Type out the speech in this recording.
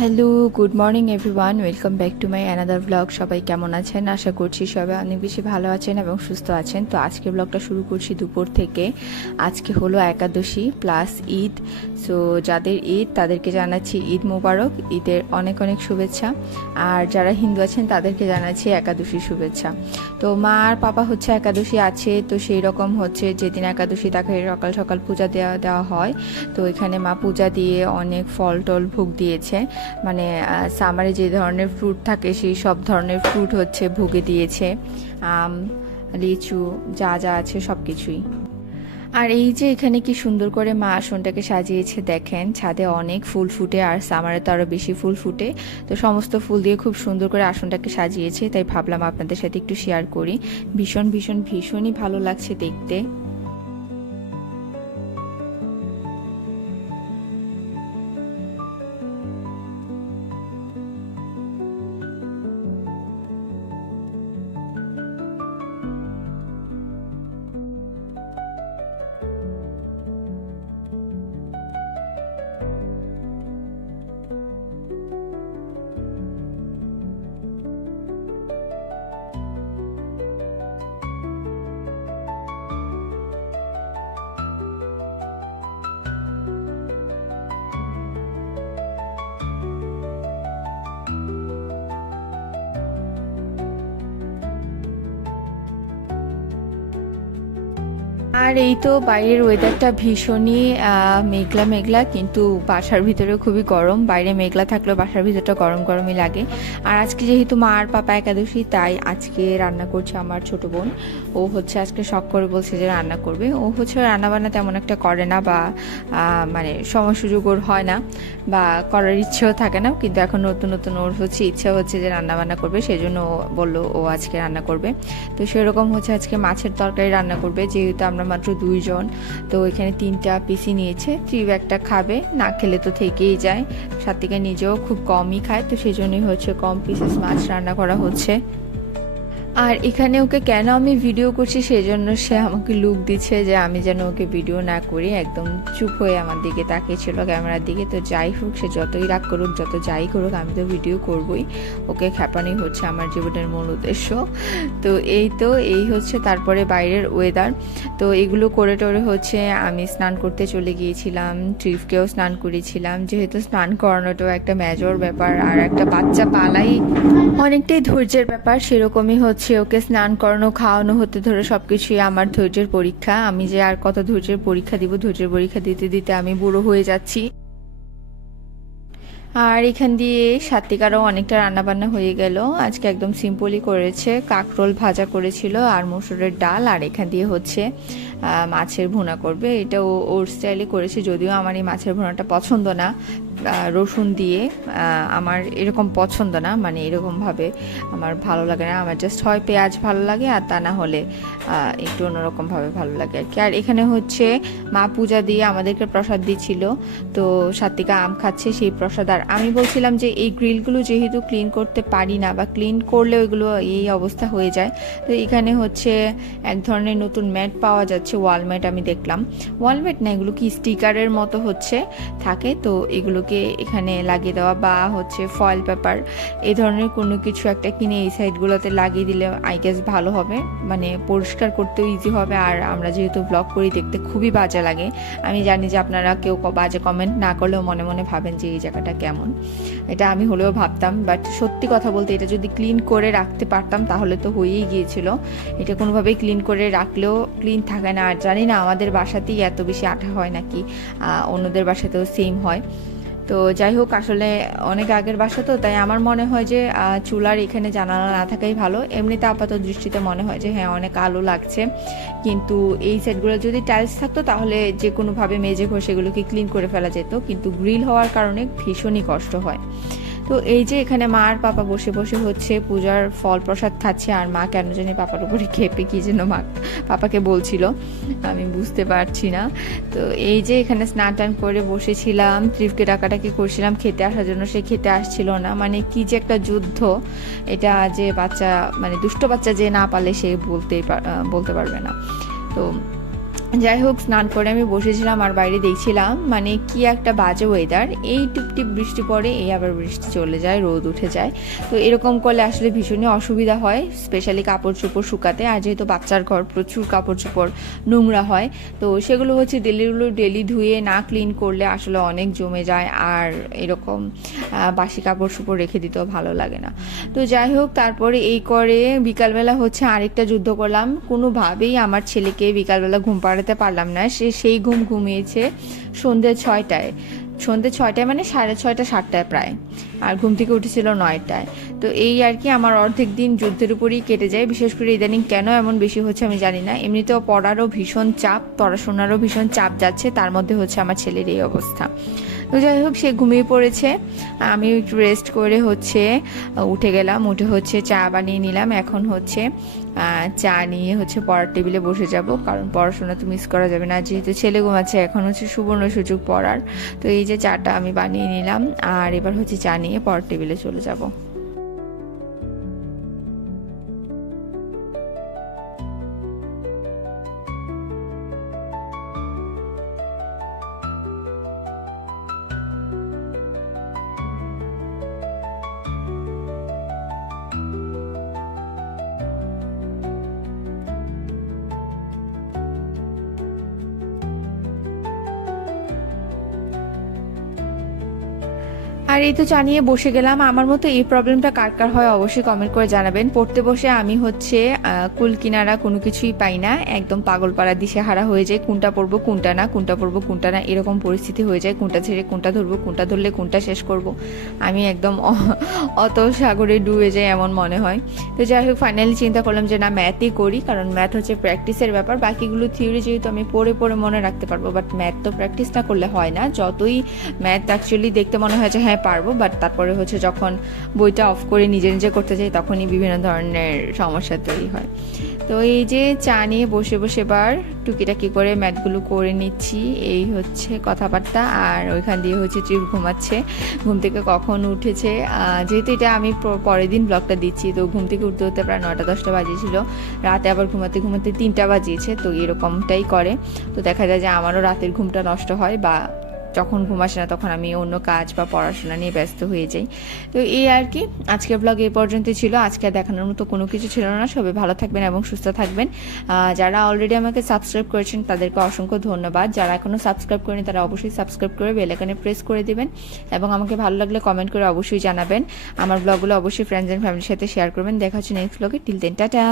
Hello good morning everyone welcome back to my another blog সবাই কেমন আছেন? আশা করছি সবাই অনেক বেশি ভালো আছেন এবং সুস্থ আছেন। তো আজকে ব্লগটা শুরু করছি দুপুর থেকে। আজকে হলো একাদশী প্লাস ঈদ। সো যাদের ঈদ, তাদেরকে জানাচ্ছি ঈদ মোবারক, ঈদের অনেক অনেক শুভেচ্ছা। আর যারা হিন্দু আছেন, তাদেরকে জানাচ্ছি একাদশী শুভেচ্ছা। তো মা আর পাপা হচ্ছে একাদশী আছে, তো সেই রকম হচ্ছে যেদিন একাদশী তাকে সকাল সকাল পূজা দেওয়া দেওয়া হয়। তো এখানে মা পূজা দিয়ে অনেক ফল টল ভোগ দিয়েছে। মানে সামারে যে ধরনের ফ্রুট থাকে, সেই সব ধরনের ফ্রুট হচ্ছে ভুগে দিয়েছে। আম, লিচু, যা যা আছে সব কিছুই। আর এই যে এখানে কি সুন্দর করে মা আসনটাকে সাজিয়েছে, দেখেন, ছাদে অনেক ফুল ফুটে আর সামারে তো আরও বেশি ফুল ফুটে। তো সমস্ত ফুল দিয়ে খুব সুন্দর করে আসনটাকে সাজিয়েছে, তাই ভাবলাম আপনাদের সাথে একটু শেয়ার করি। ভীষণ ভীষণ, ভীষণই ভালো লাগছে দেখতে। আর এই তো বাইরের ওয়েদারটা ভীষণই মেঘলা মেঘলা, কিন্তু বাসার ভিতরে খুবই গরম। বাইরে মেঘলা থাকলেও বাসার ভিতরটা গরম গরমই লাগে। আর আজকে যেহেতু মা আর পাপা একাদশী, তাই আজকে রান্না করছে আমার ছোট বোন। ও হচ্ছে আজকে শখ করে বলছে যে রান্না করবে। ও হচ্ছে রান্না বান্না তেমন একটা করে না বা মানে সময় সুযোগ ওর হয় না বা করার ইচ্ছেও থাকে না। কিন্তু এখন নতুন নতুন ওর হচ্ছে ইচ্ছা হচ্ছে যে রান্না বান্না করবে। সেই জন্য ও বলল ও আজকে রান্না করবে। তো সেরকম হচ্ছে আজকে মাছের তরকারি রান্না করবে। যেহেতু আমরা মাত্র দুইজন। তো এখানে তিনটা পিসি নিয়েছে। ত্রিব একটা খাবে, না খেলে তো থেকেই যায়। সাত্বিকা নিজেও খুব কমই খায়, তো সেই জন্যই হচ্ছে কম পিসেস মাছ রান্না করা হচ্ছে। আর এখানে ওকে কেন আমি ভিডিও করছি সেই জন্য সে আমাকে লুক দিচ্ছে যে আমি যেন ওকে ভিডিও না করি। একদম চুপ হয়ে আমার দিকে তাকিয়েছিল ক্যামেরার দিকে। তো যাই হোক, সে যতই রাগ করুক, যত যাই করুক, আমি তো ভিডিও করবই। ওকে খ্যাপানি হচ্ছে আমার জীবনের মূল উদ্দেশ্য। তো এই তো, এই হচ্ছে তারপরে বাইরের ওয়েদার তো এগুলো করে টরে হচ্ছে আমি স্নান করতে চলে গিয়েছিলাম, ট্রিপকেও স্নান করেছিলাম। যেহেতু স্নান করানোটাও একটা মেজর ব্যাপার, আর একটা বাচ্চা পালাই অনেকটাই ধৈর্যের ব্যাপার, সেরকমই হচ্ছে ওকে স্নান করানো, খাওয়ানো, হতে ধরে সবকিছুই আমার ধৈর্যের পরীক্ষা। আমি যে আর কত ধৈর্যের পরীক্ষা দিব, ধৈর্যের পরীক্ষা দিতে দিতে আমি বুড়ো হয়ে যাচ্ছি। আর এখান দিয়ে সাত্বিকারও অনেকটা রান্নাবান্না হয়ে গেল। আজকে একদম সিম্পলই করেছে। কাকরোল ভাজা করেছিল আর মসুরের ডাল, আর এখান দিয়ে হচ্ছে মাছের ভুনা করবে। এটা ওর স্টাইলে করেছে, যদিও আমার এই মাছের ভুনাটা পছন্দ না। রসুন দিয়ে আমার এরকম পছন্দ না মানে এরকমভাবে আমার ভালো লাগে না। আমার জাস্ট হয় পেঁয়াজ ভালো লাগে আর তা না হলে একটু অন্যরকমভাবে ভালো লাগে আর কি। আর এখানে হচ্ছে মা পূজা দিয়ে আমাদেরকে প্রসাদ দিচ্ছিল, তো সাত্বিকা আম খাচ্ছে সেই প্রসাদ। আর আমি বলছিলাম যে এই গ্রিলগুলো যেহেতু ক্লিন করতে পারি না বা ক্লিন করলে ওইগুলো এই অবস্থা হয়ে যায়, তো এখানে হচ্ছে এক ধরনের নতুন ম্যাট পাওয়া যাচ্ছে, ওয়াল ম্যাট আমি দেখলাম। ওয়াল ম্যাট না, এগুলো কি স্টিকারের মতো হচ্ছে, থাকে, তো এগুলোকে এখানে লাগিয়ে দেওয়া বা হচ্ছে ফয়েল পেপার এই ধরনের কোনো কিছু একটা কিনে এই সাইডগুলোতে লাগিয়ে দিলে আই গেস ভালো হবে। মানে পরিষ্কার করতেও ইজি হবে আর আমরা যেহেতু ব্লগ করি দেখতে খুবই বাজে লাগে। আমি জানি যে আপনারা কেউ বাজে কমেন্ট না করলেও মনে মনে ভাবেন যে এই জায়গাটা কেমন। এটা আমি হলেও ভাবতাম বাট সত্যি কথা বলতে এটা যদি ক্লিন করে রাখতে পারতাম তাহলে তো হয়েই গিয়েছিল। এটা কোনোভাবেই ক্লিন করে রাখলেও ক্লিন থাকে না। আর জানি না আমাদের বাসাতেই এত বেশি আঠা হয় নাকি অন্যদের বাসাতেও সেম হয়। তো যাই হোক, আসলে অনেক আগের বাসা তো, তাই আমার মনে হয় যে চুলার এখানে জানালা না থাকাই ভালো। এমনিতে আপাত দৃষ্টিতে মনে হয় যে হ্যাঁ অনেক আলো লাগছে। কিন্তু এই সেটগুলো যদি টাইলস থাকতো, তাহলে যে কোনোভাবে মেজে ঘষে এগুলোকে ক্লিন করে ফেলা যেত। কিন্তু গ্রিল হওয়ার কারণে ভীষণই কষ্ট হয়। তো এই যে এখানে মা আর পাপা বসে বসে হচ্ছে পূজার ফল প্রসাদ খাচ্ছে, আর মা কেন জানি পাপার উপরে খেপে কি যেন মা পাপাকে বলছিল, আমি বুঝতে পারছি না। তো এই যে এখানে স্নান টান করে বসেছিলাম, ত্রিফকে ডাকাটাকি করছিলাম, খেতে আসার জন্য সে খেতে আসছিল না। মানে কি যে একটা যুদ্ধ, এটা যে বাচ্চা মানে দুষ্ট বাচ্চা যে না পালে সে বলতেই বলতে পারবে না। তো যাই হোক স্নান করে আমি বসেছিলাম আর বাইরে দেখছিলাম মানে কি একটা বাজে ওয়েদার এই টিপটিপ বৃষ্টি পড়ে, এই আবার বৃষ্টি চলে যায়, রোদ উঠে যায়। তো এরকম করলে আসলে ভীষণই অসুবিধা হয় স্পেশালি কাপড় চোপড় শুকাতে। আর যেহেতু বাচ্চার ঘর, প্রচুর কাপড় চোপড় নোংরা হয়, তো সেগুলো হচ্ছে ডেলিগুলো ডেলি ধুয়ে, না ক্লিন করলে আসলে অনেক জমে যায়। আর এরকম বাসি কাপড় চোপড় রেখে দিতেও ভালো লাগে না। তো যাই হোক তারপরে এই করে বিকালবেলা হচ্ছে আরেকটা যুদ্ধ করলাম। কোনোভাবেই আমার ছেলেকে বিকালবেলা ঘুম পাড়াতে পারলাম না। সে সেই ঘুম ঘুমিয়েছে সন্ধ্যে ছয়টায়। সন্ধ্যে ছয়টায় মানে সাড়ে ছয়টা, সাতটায় প্রায়। আর ঘুম থেকে উঠেছিল নয়টায়। তো এই আর কি আমার অর্ধেক দিন যুদ্ধের উপরেই কেটে যায়। বিশেষ করে ইদানিং কেন এমন বেশি হচ্ছে আমি জানি না। এমনিতেও পড়ারও ভীষণ চাপ, পড়াশোনারও ভীষণ চাপ যাচ্ছে। তার মধ্যে হচ্ছে আমার ছেলের এই অবস্থা। তো যাই হোক, সে ঘুমিয়ে পড়েছে। আমি একটু রেস্ট করে হচ্ছে উঠে গেলাম। উঠে হচ্ছে চা বানিয়ে নিলাম। এখন হচ্ছে চা নিয়ে হচ্ছে পড়ার টেবিলে বসে যাব। কারণ পড়াশোনা তো মিস করা যাবে না। যেহেতু ছেলে ঘুমাচ্ছে, এখন হচ্ছে সুবর্ণ সুযোগ পড়ার। তো এই যে চাটা আমি বানিয়ে নিলাম, আর এবার হচ্ছে চা নিয়ে পড়ার টেবিলে চলে যাব। আর এই তো জানিয়ে বসে গেলাম। আমার মতো এই প্রবলেমটা কার কার হয় অবশ্যই কমেন্ট করে জানাবেন। পড়তে বসে আমি হচ্ছে কুল কিনারা কোনো কিছুই পাই না। একদম পাগল পাড়া দিশেহারা হয়ে যায় কোনটা পড়ব, কোনটা না, কোনটা পড়ব, কোনটা না, এরকম পরিস্থিতি হয়ে যায়। কোনটা ছেড়ে কোনটা ধরবো, কোনটা ধরলে কোনটা শেষ করব। আমি একদম অত সাগরে ডুবে যাই এমন মনে হয়। তো যাই হোক ফাইনালি চিন্তা করলাম যে না ম্যাথই করি। কারণ ম্যাথ হচ্ছে প্র্যাকটিসের ব্যাপার। বাকিগুলো থিওরি যেহেতু আমি পড়ে পড়ে মনে রাখতে পারব। বাট ম্যাথ তো প্র্যাকটিস না করলে হয় না। যতই ম্যাথ অ্যাকচুয়ালি দেখতে মনে হয় যে হ্যাঁ পারব বাট তারপরে হচ্ছে যখন বইটা অফ করে নিজে নিজে করতে চাই তখনই বিভিন্ন ধরনের সমস্যা তৈরি হয়। তো এই যে চা নিয়ে বসে বসে এবার টুকিটাকি করে ম্যাথগুলো করে নিচ্ছি, এই হচ্ছে কথাবার্তা, আর ওইখান দিয়ে হচ্ছে ট্রিপ ঘুমাচ্ছে। ঘুম থেকে কখন উঠেছে? যেহেতু এটা আমি পরের দিন ব্লগটা দিচ্ছি, তো ঘুম থেকে উঠতে উঠতে প্রায় নটা দশটা বাজিয়েছিল। রাতে আবার ঘুমাতে ঘুমাতে তিনটা বাজিয়েছে, তো এরকমটাই করে। তো দেখা যায় যে আমারও রাতের ঘুমটা নষ্ট হয় বা যখন ঘুম আসে না, তখন আমি অন্য কাজ বা পড়াশোনা নিয়ে ব্যস্ত হয়ে যাই। তো এই আর কি, আজকের ব্লগ এই পর্যন্তই ছিল। আজকে দেখানোর মতো কোনো কিছু ছিল না। সবাই ভালো থাকবেন এবং সুস্থ থাকবেন। যারা অলরেডি আমাকে সাবস্ক্রাইব করেছেন, তাদেরকে অসংখ্য ধন্যবাদ। যারা এখনও সাবস্ক্রাইব করেনি, তারা অবশ্যই সাবস্ক্রাইব করে বেলাকানে প্রেস করে দিবেন এবং আমাকে ভালো লাগলে কমেন্ট করে অবশ্যই জানাবেন। আমার ব্লগগুলো অবশ্যই ফ্রেন্ডস অ্যান্ড ফ্যামিলির সাথে শেয়ার করবেন। দেখা হচ্ছে নেক্সট ব্লগে টিল দেন টাটা